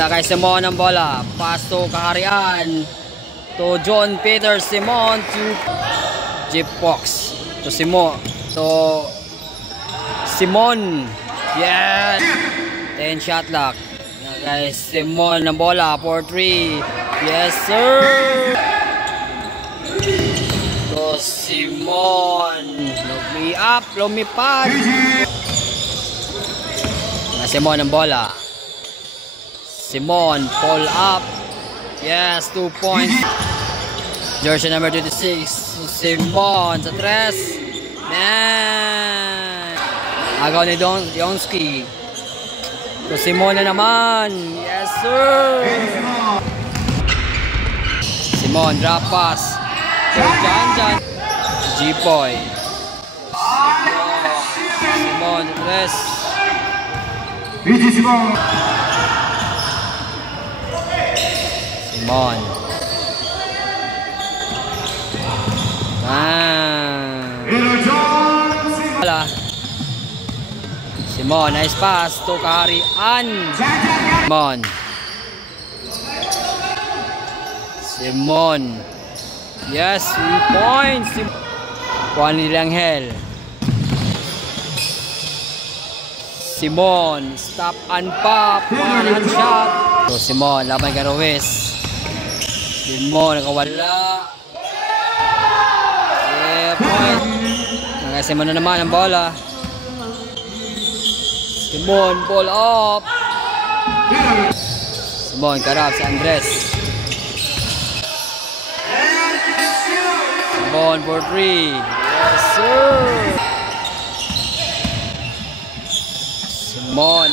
Na kay Simon ang bola. Pass to Kaharian. To John Peter Simon to Jeep Fox. To Simon. To Simon. Yes. 10 shot lock. Na kay Simon ang bola. 4-3. Yes sir. To Simon. Lumi up. Lumipad. Na Simon ang bola. Simon, pull up. Yes, 2 points. Jersey number 26. Simon sa 3. Man. Agaw ni Donski. So Simon na naman. Yes, sir. Simon, drop pass. So Jan. G-Boy. Simon sa 3. Simon. Simon, nice pass to Kaharian. Simon. Yes, 3 points. Juan Langhel. Simon, stop and pop. One shot. So Simon, laban kay Ruiz. Simon, nakawala. Yeah, point. Simon na naman ang bola. Simon, ball up. Simon, karap sa Andres. Simon for 3. Yes, sir. Simon.